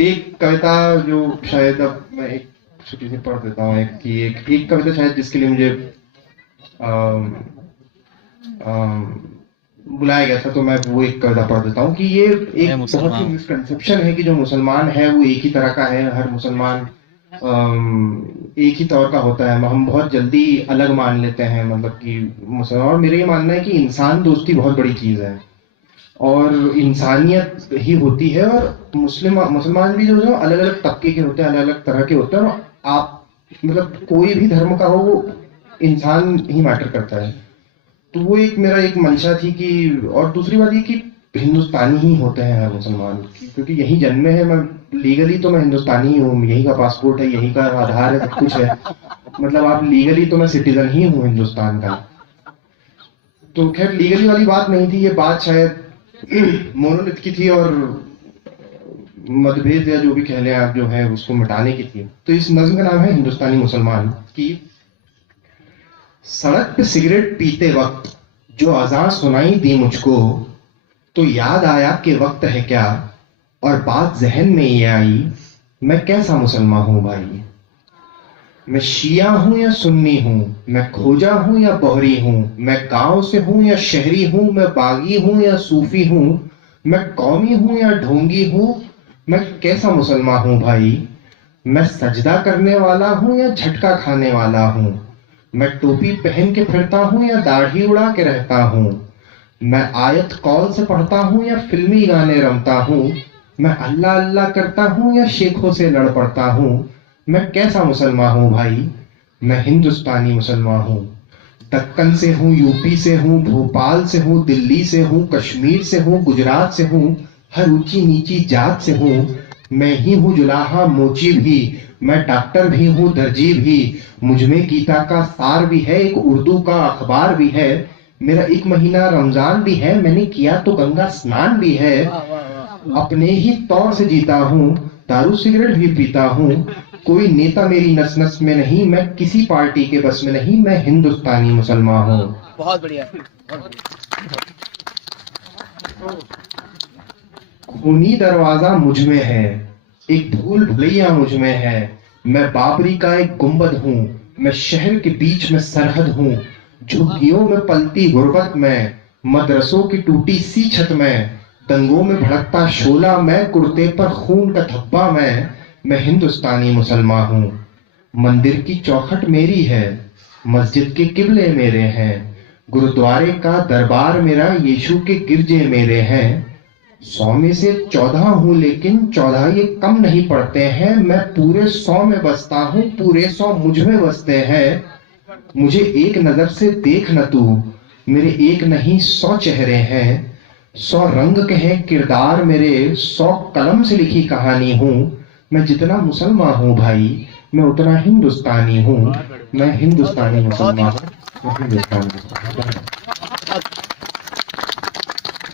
एक कविता जो शायद अब मैं एक छोटी सी पढ़ देता हूँ, एक कविता शायद जिसके लिए मुझे अम, अम, बुलाया गया था, तो मैं वो एक कविता पढ़ देता हूँ कि ये एक बहुत ही मिसकंसेप्शन है कि जो मुसलमान है वो एक ही तरह का है। हर मुसलमान एक ही तौर का होता है। हम बहुत जल्दी अलग मान लेते हैं, मतलब कि मुसलमान। और मेरा ये मानना है कि इंसान दोस्ती बहुत बड़ी चीज है और इंसानियत ही होती है। और मुसलमान भी जो अलग अलग तबके के होते हैं, अलग अलग तरह के होते हैं। और आप मतलब कोई भी धर्म का हो, वो इंसान ही मैटर करता है। तो वो एक मेरा एक मंशा थी कि, और दूसरी बात ये कि हिंदुस्तानी ही होते हैं हर मुसलमान, क्योंकि यही जन्मे हैं। मैं लीगली तो मैं हिंदुस्तानी ही हूँ, यही का पासपोर्ट है, यही का आधार है, सब कुछ है। मतलब आप लीगली तो मैं सिटीजन ही हूँ हिंदुस्तान का। तो खैर लीगली वाली बात नहीं थी, ये बात शायद मोनोलिथ की थी और मतभेद या जो भी कह लें आप जो है उसको मिटाने की थी। तो इस नज्म का नाम है हिंदुस्तानी मुसलमान। की सड़क पे सिगरेट पीते वक्त जो अज़ान सुनाई दी मुझको, तो याद आया कि वक्त है क्या, और बात जहन में ये आई, मैं कैसा मुसलमान हूं भाई। मैं शिया हूं या सुन्नी हूं, मैं खोजा हूं या बोहरी हूं, मैं गांव से हूं या शहरी हूं, मैं बागी हूं या सूफी हूं, मैं कौमी हूं या ढोंगी हूं, मैं कैसा मुसलमान हूं भाई। मैं सजदा करने वाला हूं या झटका खाने वाला हूं, मैं टोपी पहन के फिरता हूं या दाढ़ी उड़ा के रहता हूं, मैं आयत कौल से पढ़ता हूं या फिल्मी गाने रमता हूं, मैं अल्लाह अल्लाह करता हूं या शेखों से लड़ पड़ता हूं, मैं कैसा मुसलमान हूं भाई। मैं हिंदुस्तानी मुसलमान हूं। दक्कन से हूं, यूपी से हूं, भोपाल से हूं, दिल्ली से हूं, कश्मीर से हूं, गुजरात से हूं, हर ऊंची नीची जात से हूं। मैं ही हूं जुलाहा मोची भी, मैं डॉक्टर भी हूं दर्जी भी, मुझमें गीता का सार भी है, एक उर्दू का अखबार भी है, मेरा एक महीना रमजान भी है, मैंने किया तो गंगा स्नान भी है, अपने ही तौर से जीता हूँ, दारू सिगरेट भी पीता हूँ, कोई नेता मेरी नस नस में नहीं, मैं किसी पार्टी के बस में नहीं, मैं हिंदुस्तानी मुसलमान हूँ। बहुत बढ़िया। खूनी दरवाजा मुझ में है, एक भूल भुलैया मुझ में है, मैं बाबरी का एक गुंबद हूँ, मैं शहर के बीच में सरहद हूँ, झुग्गियों में पलती गुर्बत में, मदरसों की टूटी सी छत में, दंगों में भड़कता शोला मैं, कुर्ते पर खून का धब्बा मैं हिंदुस्तानी मुसलमान हूँ। मंदिर की चौखट मेरी है, मस्जिद के किबले मेरे हैं, गुरुद्वारे का दरबार मेरा, यीशु के गिरजे मेरे हैं। 100 में से 14 हूँ, लेकिन 14 ये कम नहीं पड़ते हैं, मैं पूरे 100 में बसता हूँ, पूरे 100 मुझ में बसते हैं। मुझे एक नजर से देख न तू, मेरे एक नहीं 100 चेहरे हैं, 100 रंग के हैं किरदार मेरे, 100 कलम से लिखी कहानी हूँ। मैं जितना मुसलमान हूँ भाई, मैं उतना हिंदुस्तानी हूँ। मैं हिंदुस्तानी मुसलमान हूँ।